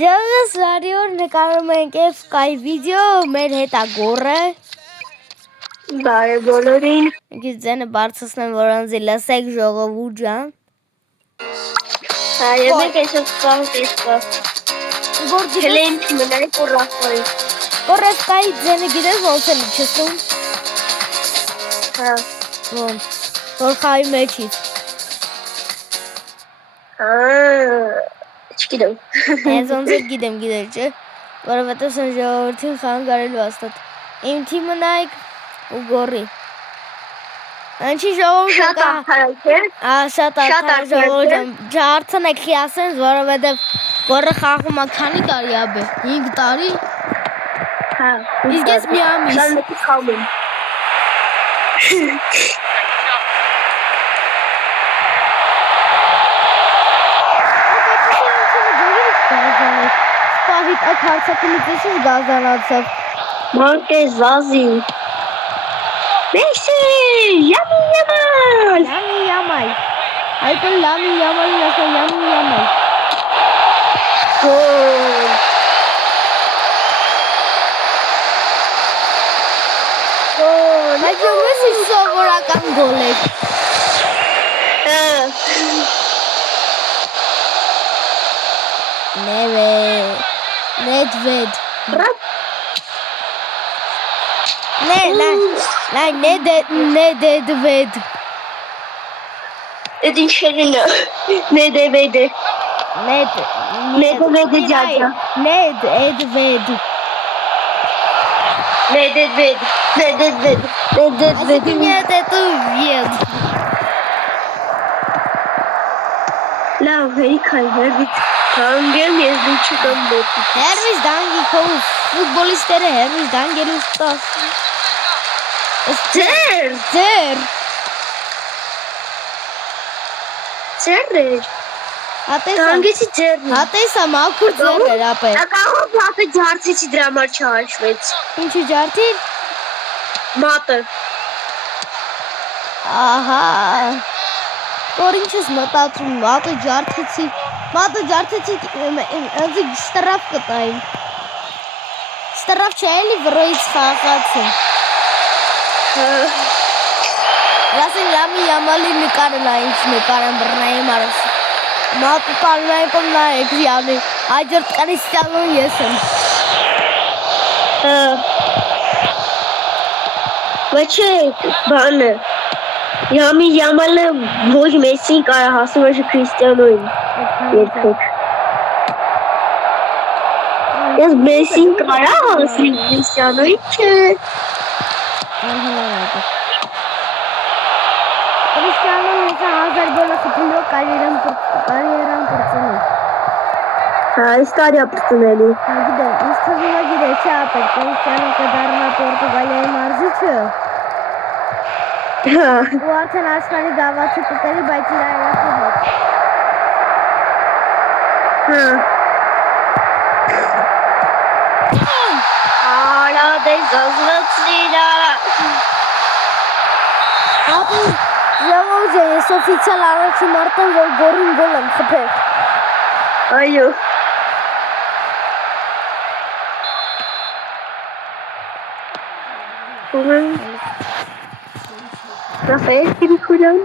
Ժողովուրդ ռադիո նկարում ենք Sky վիդեո, մեր հետ է Գոռը։ Բարև բոլորին։ Գիծենը բարձրացնեմ, որ անձի լսեք ժողովուրդ ջան։ Այո, մենք այսօր կանք Գորգի Հելեն մնայք ու Ռաֆայել։ Գոռը Sky ձենը գիտես ոնց է լիչեցնում։ Հա։ Ոնց։ Որ խայի մեջից։ Չգիտեմ։ Ես ոնց էլ գիտեմ չէ։ Որովհետև սա ժողովրդին խան կարելու աստատ։ Իմ թիմը նայք ու Գոռի։ Անչի ժողովուրդ Շատ արդարացել։ շատ արդար ժողովուրդ ջան, ջարցնեք խիասենց, որովհետև Գոռը խաղում է քանի տարի է բե։ 5 տարի։ Հա։ Իսկ ես մի ամիս։ Շատ մեծ խաղում եմ։ Սպահիտ ակ հարցակումից էսիս գազանացավ։ Մանկե Զազի։ Մեսի, Յամի Յամալ։ Լամի Յամալ։ Այդքան Լամի Յամալն ասա Յամի Յամալ։ Գոլ։ Գոլ։ Բայց ո՞ւս է սովորական գոլ է։ Nedved։ Nedved։ Էդ ինչերին է։ Նեդվեդը։ Նեդվեդը ջաջա։ Nedved։ Նեդվեդ։ Նեդվեդ։ Նեդվեդ։ Nedved։ Լավ, հերիքայ հերվից դանգեմ ես դու չկամ մոտի։ Հերվից դանգի քո ֆուտբոլիստերը հերվից դանգելու ստաս։ Ձեր։ Ձեր։ Ձեր։ Հատես Դանգեցի ձերն։ Հատեսա մաքուր ձեր էր ապե։ Ակաղով մատը ջարցեցի դրա համար չհաշվեց։ Ինչու ջարդիր։ Մատը։ Ահա։ Որ ինչ ես մտածում, մատը ջարդեցի ինձ ստրաֆ կտային։ Ստրաֆ չէ էլի վրոյից խաղացին։ Լասին Լամի Յամալի նկարն է ինչ նկարան բռնայի մարս։ Մատը տաննայի կոմ նայեք յանի, հաջորդ Կրիստիանոն ես եմ։ Բայց չէ, բանը, Յամի Յամալը ոչ Մեսին կարա հասում է Քրիստիանոյին երկրեք։ Ես Մեսին կարա հասնի Քրիստիանոյին չէ։ Կրիստիանոն ես 1000 գոլը խփելով կարիերան պրծնում։ Հա, այս տարի ապրծնելու։ Գիտեմ, ինձ թվում է գիտես չէ ապեր, Կրիստիանոն կդառնա Պորտուգալիայի մարզիչը։ Հա։ Ու արդեն աշխարհի գավաթը կտերի, բայց իր այրախի հետ։ Հա։ Արա դե զազվացնիրա։ Ապի ժողովուրդ ջան, ես օֆիցիալ առաջին արտեմ, որ Գոռին գոլ եմ խփել։ Այո։ Ռաֆայել Կիրիկուրյան։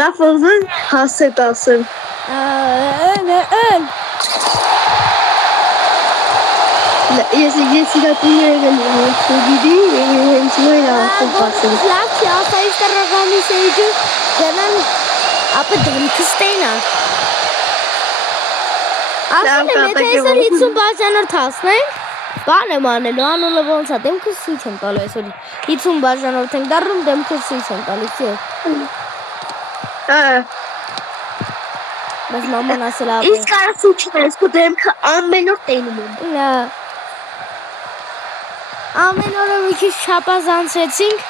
Ռաֆայելն հասեց ասեմ։ Ես իրա տուները գլի հենց նույն ասում ասեմ։ Լավ չի, ասայից տրագանի սեյջը գնան ապը դեմքստեյնա։ Ասում եմ, եթե այսօր 50 բաժանորդ հասնենք, բան եմ անելու, անունը ոնց է, դեմքս սույց եմ տալու այսօր 50 բաժանորդ ենք դարում, դեմքս սույց եմ տալիս է։ Բայց մաման ասել ապը։ Իսկ կարասու չնես, կու դեմքը ամեն օր տենում եմ։ Ամեն օրը մի քիչ չափազանցեցինք։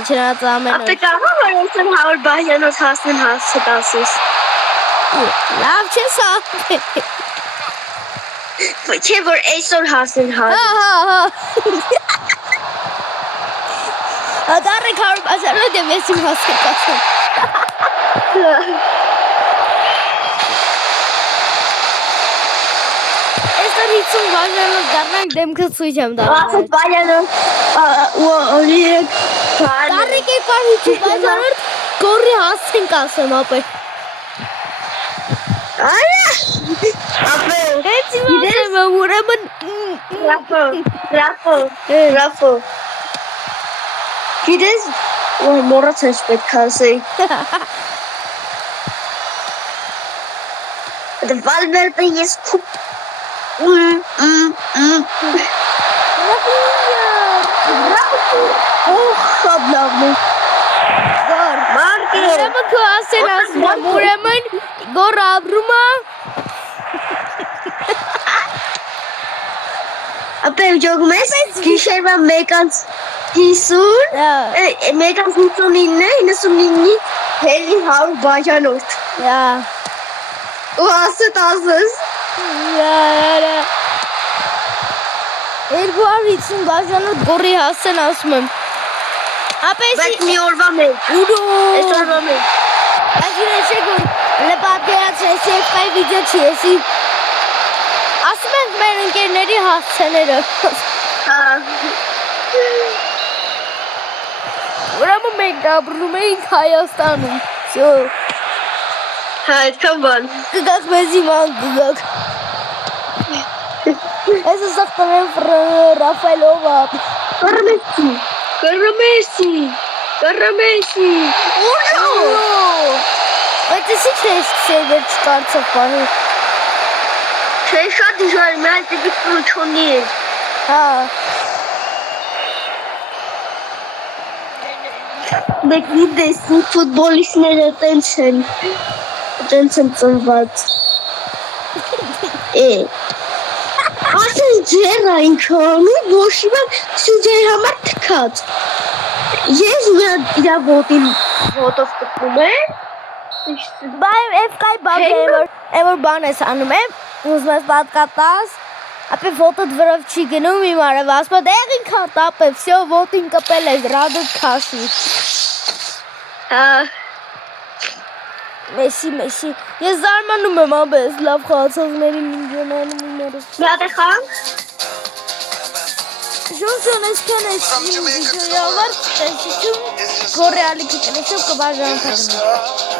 Չնայած ամեն օր։ Ապե կարող որ այսօր 100 բաժանոց հասնեն հասցե տասես։ Լավ չէ սա։ Չէ որ այսօր հասնեն հասնեն։ Հա։ Դարը 100 բաժանոց եմ ես իմ հասկացում։ Այսօր 50 բաժանով դառնանք դեմքը ցույց եմ Ախ, տալու։ բայանով օրիք Դառնեք երկար 50 բաժանով գորի հասցենք ասեմ ապե։ Արա ապե Էցի ասեմ ուրեմն Ռաֆո Գիտես որ մոռացած պետք է ասեի Դե Վալվերդը ես քուպ Խաբլավնի Գոր Մարկե Ուրեմն քո ասեն ասում եմ ուրեմն գոր ապրում է Ապե ջոգում ես գիշերվա 1:50 1:59 հելի 100 բաժանորդ Յա ու ասეთ ասես 250 բաժանով գորի հասցեն ասում եմ Ապե Բայց մի օրվա մեջ Այս օրվա մեջ Բայց յուրեցեք որ լպատերած ես կայ վիդեո չի եսի Ասում ենք մեր ընկերների հասցեները Ուրեմն մենք ապրում էինք Հայաստանում Всё Հա այդքան բան Կգաք մեզի ման կգաք Ես սախտում եմ Ռաֆայելովա Կարամեսի Ուժո Բայց ես ինչ ես սկսել վեր չկարծով պահի Չէ շատ դժվար մի այդ դեպի կրուչոնի է Հա Մեկ գիտես ֆուտբոլիստները տենց են ծնված Ասես ջեր այնքան ու ոչի բան սյուջերի համար թքած Ես մի իրա ոտով կպում եմ Բայց էվ կայ բակ էվոր բան ես անում եմ Ուզում ես պատկատաս Ապե ոտոտ վրով չի գնում իմ արև ասպա դեղին կատապ է վսյո ոտին կպել ես ռադոտ կաշի Մեսի Ես զարմանում եմ աբես լավ խաղացողների միլիոնանում իներս Բրատ է խան Ժոնջոն այսքան ես վիդեոյի համար տեսություն գորեալի կկնեցով կբաժան թագնում